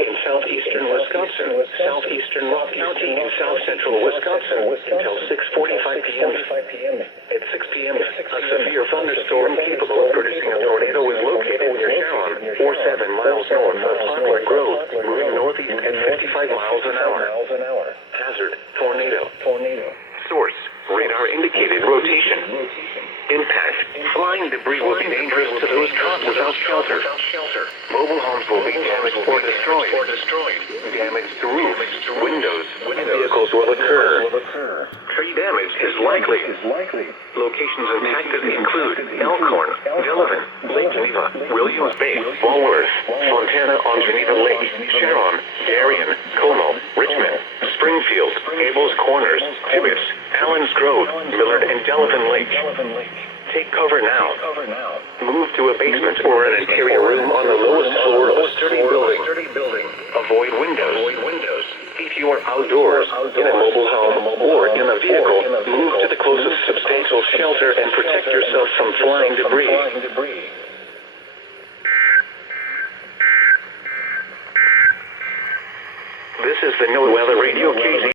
in southeastern Wisconsin, southeastern Rock County in south central Wisconsin until 6:45 p.m. At 6 p.m., a severe thunderstorm capable of producing a tornado is located near Sharon, 47 miles north of Hardwood Grove, moving northeast at 55 miles an hour. Hazard, tornado. Source, radar indicated rotation. Impact, flying debris will be dangerous to those caught without shelter. Mobile homes will be damaged or destroyed. Damage to roofs, windows, and vehicles will occur. Tree damage is likely. Locations impacted include Elkhorn, Delavan, Lake Geneva, Williams Bay, Walworth, Fontana on Geneva Lake, Sharon, Darien, Como, Richmond, Springfield, Gables Corners, Tibbetts, Allen's Grove, Millard, and Delavan Lake. Take cover now. Move to a basement or an interior room on the lowest floor of a sturdy building. Avoid windows. If you are outdoors, in a mobile home, or in a vehicle, move to the closest substantial shelter and protect yourself from flying debris. This is the NOAA Weather Radio KZ.